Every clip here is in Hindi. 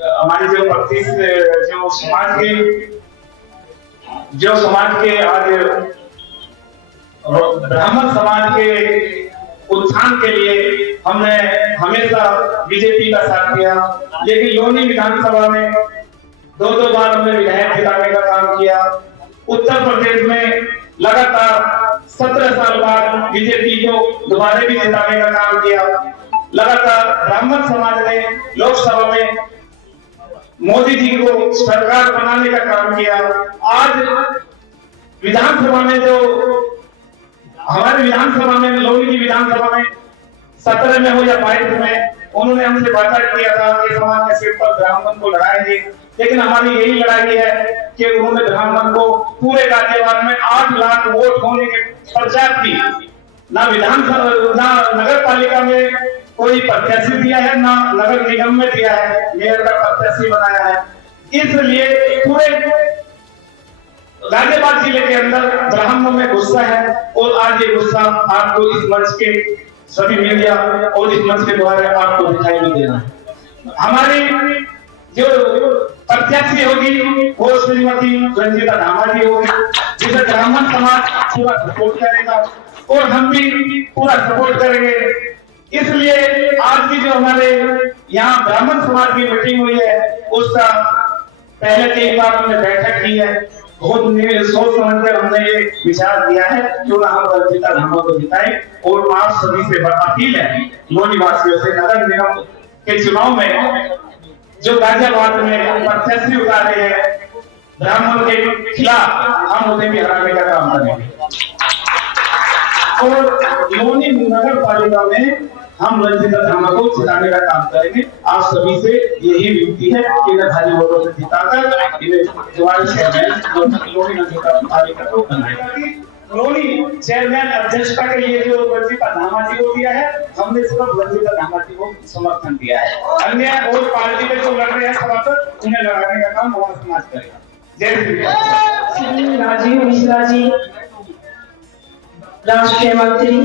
हमारी जो समाज के आज ब्राह्मण समाज के उत्थान के लिए हमने हमेशा बीजेपी का साथ दिया। लेकिन लोनी विधानसभा में दो बार हमने विधायक जिताने का काम किया। उत्तर प्रदेश में लगातार 17 साल बाद बीजेपी को दोबारा भी जिताने का काम किया। लगातार ब्राह्मण समाज ने लोकसभा में मोदी जी को सरकार बनाने का काम किया। आज विधानसभा में जो हमारे विधानसभा में लोनी की विधानसभा में 17 में हो या 22 में उन्होंने हमसे वादा किया था कि समाज के सिर पर ब्राह्मण को लड़ाएंगे। लेकिन हमारी यही लड़ाई है कि उन्होंने ब्राह्मण को पूरे गाजियाबाद में 8 लाख वोट होने के पश्चात भी ना विधानसभा ना नगर पालिका में कोई प्रत्याशी दिया है, ना नगर निगम में दिया है, मेयर का प्रत्याशी बनाया है। इसलिए पूरे गाजियाबाद जिले के अंदर ब्राह्मणों में गुस्सा है और आज ये गुस्सा आपको इस मंच के सभी मीडिया और इस मंच के द्वारा आपको दिखाई नहीं देना है। हमारी जो प्रत्याशी होगी वो श्रीमती रंजीता धामा जी होगी, जिसे ब्राह्मण समाज पूरा सपोर्ट करेगा और हम भी पूरा सपोर्ट करेंगे। इसलिए आज की जो हमारे यहाँ ब्राह्मण समाज की मीटिंग हुई है उसका पहले 3 बार हमने बैठक की है। बहुत सोच समझकर हमने ये विचार दिया है क्यों ना हम रंजीता धामा को जिताएं। और आप सभी से अपील है लोनी वासियों से, नगर निगम के चुनाव में जो गाजियाबाद में प्रत्याशी उतारे हैं ब्राह्मण के खिलाफ, हम उन्हें भी हराने का काम करेंगे। और लोनी नगर पालिका में हम रंजीता धामा को जिताने का काम करेंगे। आप सभी से यही विनती है कि इन्हें भारी वोटों से जिताकर इन्हें दोबारा चेयरमैन लोनी नगर पालिका को बनाएगा। लोनी चेयरमैन अध्यक्षता के लिए जो रंजीता धामा जी को दिया है, हमने सिर्फ रंजीता धामा जी को समर्थन दिया है। अन्य और पार्टी में जो लड़ रहे हैं सभासद उन्हें लड़ाने का काम हमारा समाज करेगा। जय श्री राजीव मिश्रा जी राष्ट्रीय मंत्री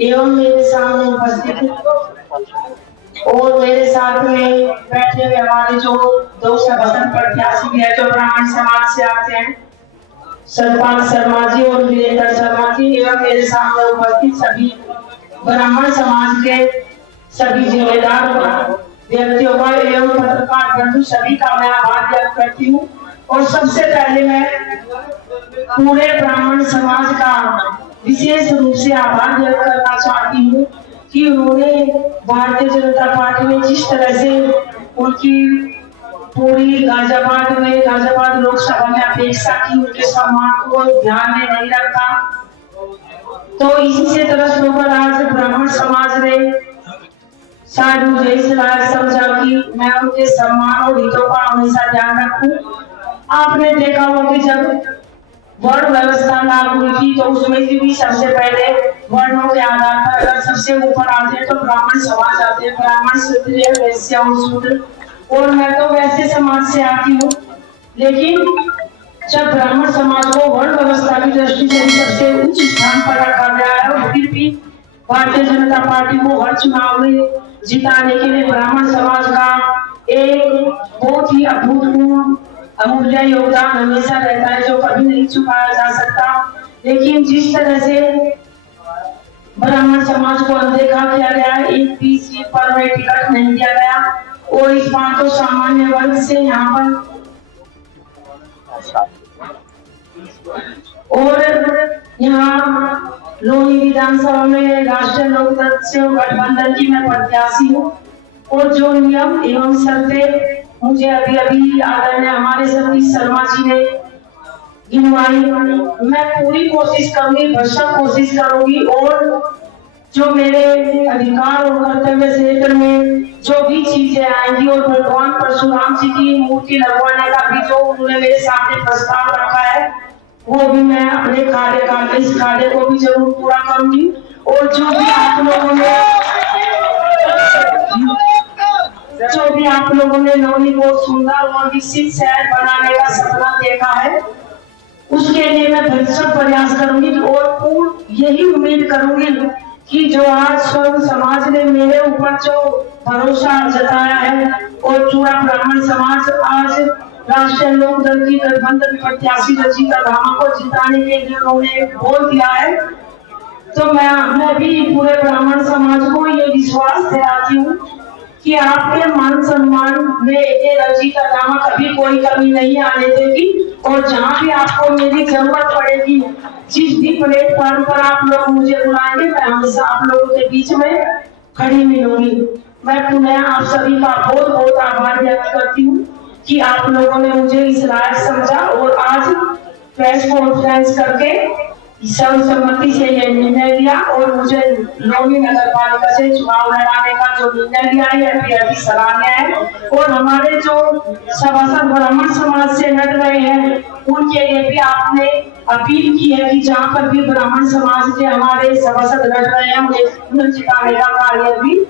एवं मेरे सामने उपस्थित और मेरे साथ में बैठे हुए हमारे जो 2 सभासद प्रत्याशी भी है जो ब्राह्मण समाज से आते हैं, सरपंच शर्मा जी और वीरेंद्र शर्मा जी, एवं मेरे सामने उपस्थित सभी ब्राह्मण समाज के सभी जिम्मेदार व्यक्तियों का एवं पत्रकार बंधु सभी का मैं आभार व्यक्त करती हूँ। और सबसे पहले मैं पूरे ब्राह्मण समाज का विशेष रूप से आभार व्यक्त करना चाहती हूँ कि उन्होंने भारतीय जनता पार्टी में जिस तरह से उनकी पूरी गाजियाबाद लोकसभा में अपेक्षा की, उनके सम्मान को ध्यान में नहीं रखा, तो इसी से तरस होकर आज ब्राह्मण समाज ने शायद मुझे इस लायक समझा कि मैं उनके सम्मान और हितों का हमेशा ध्यान रखूं। आपने देखा होगा कि जब वर्ण व्यवस्था लागू हुई थी तो उसमें भी सबसे पहले वर्णों के आधार पर अगर सबसे ऊपर आते हैं तो ब्राह्मण समाज आते हैं, ब्राह्मण क्षत्रिय वैश्य और शूद्र। और मैं तो वैसे समाज से आती हूँ, लेकिन जब ब्राह्मण समाज को वर्ण व्यवस्था की दृष्टि से सबसे उच्च स्थान पर रखा गया है और फिर भी भारतीय जनता पार्टी को हर चुनाव में जिताने के लिए ब्राह्मण समाज का एक बहुत ही अभूतपूर्व अमूल्य योगदान हमेशा रहता है जो कभी नहीं चुकाया जा सकता। लेकिन जिस तरह से ब्राह्मण समाज को अनदेखा किया गया है, एक भी सीट पर में टिकट नहीं दिया गया और इस बार तो सामान्य वर्ग से यहाँ पर और यहाँ लोनी विधानसभा में राष्ट्रीय लोकदल गठबंधन की मैं प्रत्याशी हूँ। और जो नियम एवं शर्तें मुझे अभी आदरणीय हमारे सतीश शर्मा जी ने गिनवाई, मैं पूरी कोशिश करूंगी, भरसक कोशिश करूंगी और जो मेरे अधिकार और कर्तव्य क्षेत्र में जो भी चीजें आएंगी और भगवान परशुराम जी की मूर्ति लगवाने का भी जो उन्होंने मेरे सामने प्रस्ताव रखा है वो भी मैं अपने कार्यकाल में इस कार्य को भी जरूर पूरा करूंगी। और जो भी आप लोगों ने लोनी को सुंदर और विकसित शहर बनाने का सपना देखा है, उसके लिए मैं भरसक प्रयास करूंगी और पूर्ण यही उम्मीद करूंगी कि जो आज स्वर्ग समाज ने मेरे ऊपर जो भरोसा जताया है और पूरा ब्राह्मण समाज आज राष्ट्रीय लोकदल की गठबंधन प्रत्याशी रंजीता धामा को जिताने के लिए उन्होंने बोल दिया है, तो मैं भी पूरे ब्राह्मण समाज को ये विश्वास दिलाती हूँ कि आपके मान सम्मान में ये रंजीता धामा कभी कोई कमी नहीं आने देगी और जहाँ भी आपको मेरी जरूरत पड़ेगी, जिस भी प्लेटफॉर्म पर आप लोग मुझे बुलाएंगे, मैं हमेशा आप लोगों के बीच में खड़ी मिलूंगी। मैं पुनः आप सभी का बहुत बहुत आभार व्यक्त करती हूँ कि आप लोगों ने मुझे इस लायक समझा और आज प्रेस कॉन्फ्रेंस करके सर्वसम्मति से ये निर्णय लिया और मुझे लोनी नगर पालिका से चुनाव लड़ाने का जो निर्णय लिया है बेहद ही सराहनीय है। और हमारे जो सभासद ब्राह्मण समाज से लड़ रहे हैं उनके लिए भी आपने अपील की है कि जहाँ पर भी ब्राह्मण समाज के हमारे सभासद लड़ रहे हैं उन्हें जिताने का कार्य भी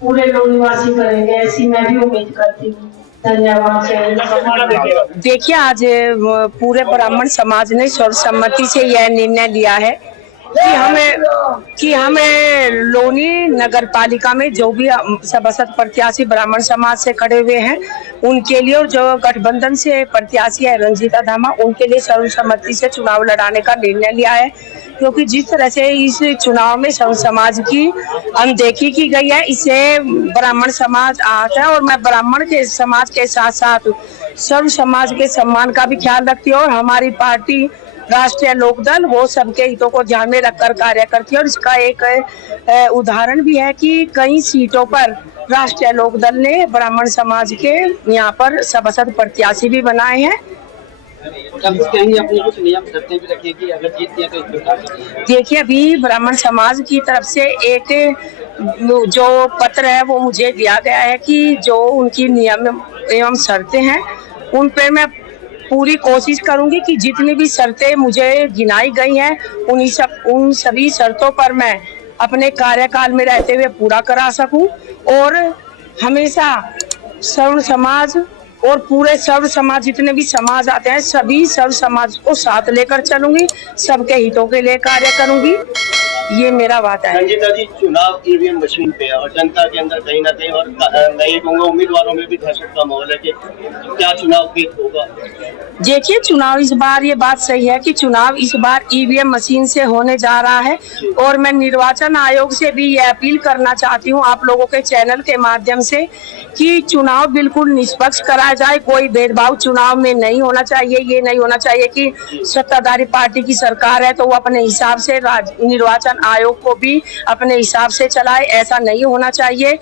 पूरे लोग निवासी करेंगे, ऐसी मैं भी उम्मीद करती हूँ। धन्यवाद। देखिए, आज पूरे ब्राह्मण समाज ने सर्वसम्मति से यह निर्णय लिया है कि हमें लोनी नगर पालिका में जो भी सभासद प्रत्याशी ब्राह्मण समाज से खड़े हुए हैं उनके लिए, और जो गठबंधन से प्रत्याशी है रंजीता धामा, उनके लिए सर्वसम्मति से चुनाव लड़ाने का निर्णय लिया है। क्योंकि जिस तरह से इस चुनाव में सर्व समाज की अनदेखी की गई है, इससे ब्राह्मण समाज आहत है और मैं ब्राह्मण के समाज के साथ साथ सर्व समाज के सम्मान का भी ख्याल रखती हूँ और हमारी पार्टी राष्ट्रीय लोकदल वो सबके हितों को ध्यान में रखकर कार्य करती है। और इसका एक उदाहरण भी है कि कई सीटों पर राष्ट्रीय लोकदल ने ब्राह्मण समाज के यहाँ पर सभासद प्रत्याशी भी बनाए हैं। अपने कुछ नियम शर्तें भी रखिए कि अगर जीतते हैं तो इस प्रकार। देखिए, अभी ब्राह्मण समाज की तरफ से एक जो पत्र है वो मुझे दिया गया है कि जो उनकी नियम एवं शर्तें हैं उन पे मैं पूरी कोशिश करूंगी कि जितनी भी शर्तें मुझे गिनाई गई हैं उन सभी शर्तों पर मैं अपने कार्यकाल में रहते हुए पूरा करा सकूं और हमेशा सर्व समाज और पूरे सर्व समाज जितने भी समाज आते हैं सभी सर्व समाज को साथ लेकर चलूंगी, सबके हितों के लिए कार्य करूंगी, ये मेरा वादा है। रंजीता जी, चुनाव ईवीएम मशीन पे है और जनता के अंदर कहीं ना कहीं और नए उम्मीदवारों में भी दहशत का माहौल है कि क्या चुनाव जीत होगा। देखिए, चुनाव इस बार ये बात सही है कि चुनाव इस बार ईवीएम मशीन से होने जा रहा है और मैं निर्वाचन आयोग से भी ये अपील करना चाहती हूँ आप लोगों के चैनल के माध्यम से कि चुनाव बिल्कुल निष्पक्ष कराया जाए। कोई भेदभाव चुनाव में नहीं होना चाहिए। ये नहीं होना चाहिए कि सत्ताधारी पार्टी की सरकार है तो वो अपने हिसाब से निर्वाचन आयोग को भी अपने हिसाब से चलाए, ऐसा नहीं होना चाहिए।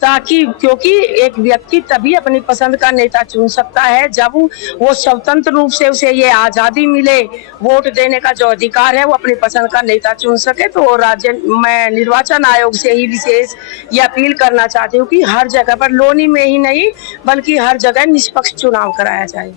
ताकि क्योंकि एक व्यक्ति तभी अपनी पसंद का नेता चुन सकता है जब वो स्वतंत्र रूप से उसे ये आजादी मिले, वोट देने का जो अधिकार है वो अपनी पसंद का नेता चुन सके। तो मैं निर्वाचन आयोग से ही विशेष ये अपील करना चाहती हूँ कि हर जगह पर, लोनी में ही नहीं बल्कि हर जगह निष्पक्ष चुनाव कराया जाए।